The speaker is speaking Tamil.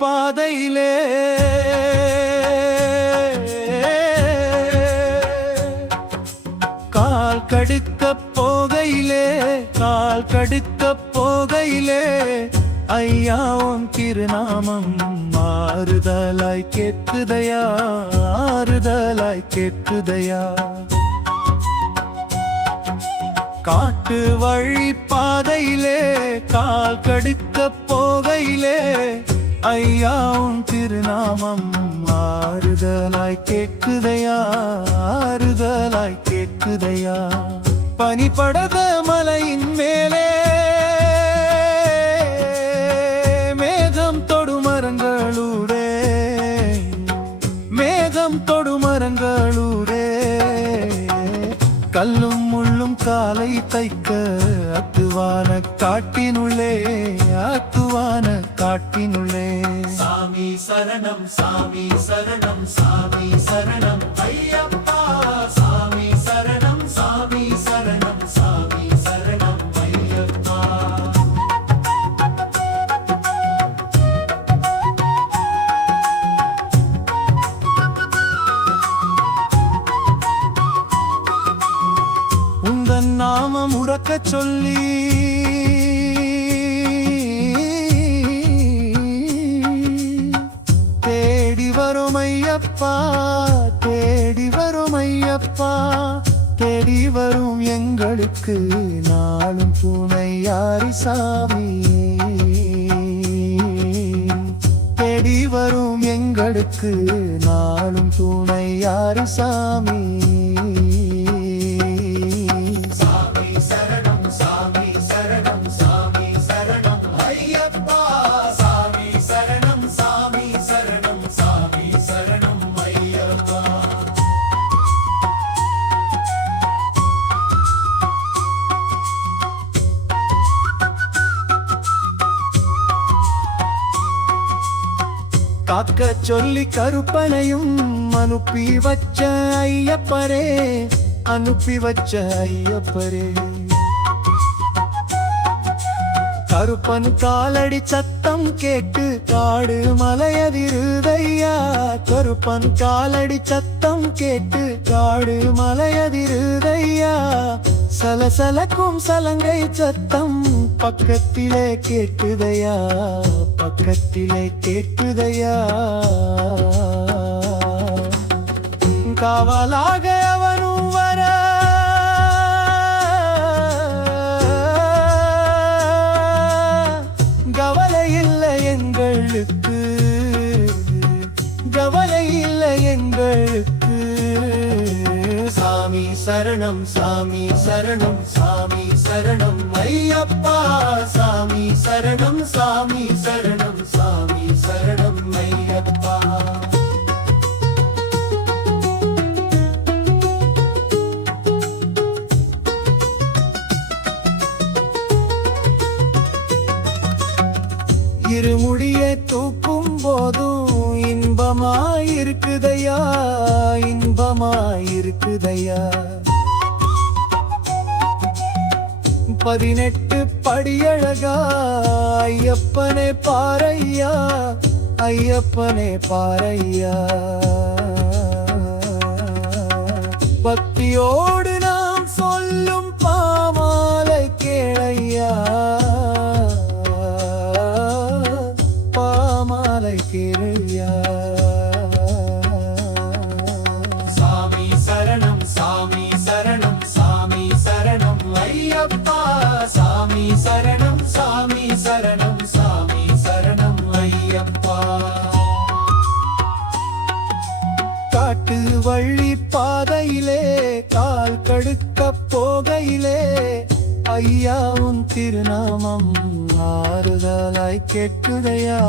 பாதையிலே கால் கடுக்கப் போகையிலே ஐயா உன் திருநாமம் ஆறுதலாய் கேட்குதையா காட்டு வழி பாதையிலே கால் கடுக்கப் போகையிலே ஐயா உன் திருநாமம் ஆறுதலாய் கேட்குதையா பனிபடத மலையின் மேலே மேகம் தொடுமரங்களூரே கல்லும் முள்ளும் காலை தைக்க அத்துவான காட்டினுள்ளே சாமி சரணம் சாமி சரணம் சாமி சரணம் ஐயப்பா சாமி சரணம் சாமி சரணம் சாமி சரணம் ஐயப்பா உந்தன் நாமம் உறக்கச் சொல்லி தேடி வரும் எங்களுக்கு நாளும் துணையாரி சாமி தேடி வரும் எங்களுக்கு நாளும் துணையாரி சாமி சாமி சரணம் சாமி சரணம் சாமி சரணம் ஐயப்பா சாமி சரணம் சாமி சரணம் சாமி சரணம் ஐயப்பா காக்க சொல்லி கருப்பனையும் அனுப்பி வச்ச ஐயப்பரே கருப்பன் காலடி சத்தம் கேட்டு காடு மலையதிருதையா கருப்பன் காலடி சத்தம் கேட்டு காடு மலையதிருதையா சலசலக்கும் சலங்கை சத்தம் பக்கத்திலே கேட்டுதையா காவலாக அவனும் வர கவலை இல்லை எங்களுக்கு சாமி சரணம் சாமி சரணம் சாமி சரணம் ஐயப்பா சாமி சரணம் சாமி சரணம் சாமி சரணம் ஐயப்பா இருமுடியை தூக்கும் போதும் இன்பமாயிருக்குதையா 18 படியழகா ஐயப்பனே பாரையா பக்தியோடு நாம் சொல்லும் பாமாலை கேளையா சாமி சரணம் சாமி சரணம் சாமி சரணம் ஐயப்பா சாமி சரணம் சாமி சரணம் சாமி சரணம் ஐயப்பா காட்டு வழி பாதையிலே கால் கடுக்கப் போகையிலே ஐயா உன் திருநாமம் ஆறுதலாய் கேட்குதையா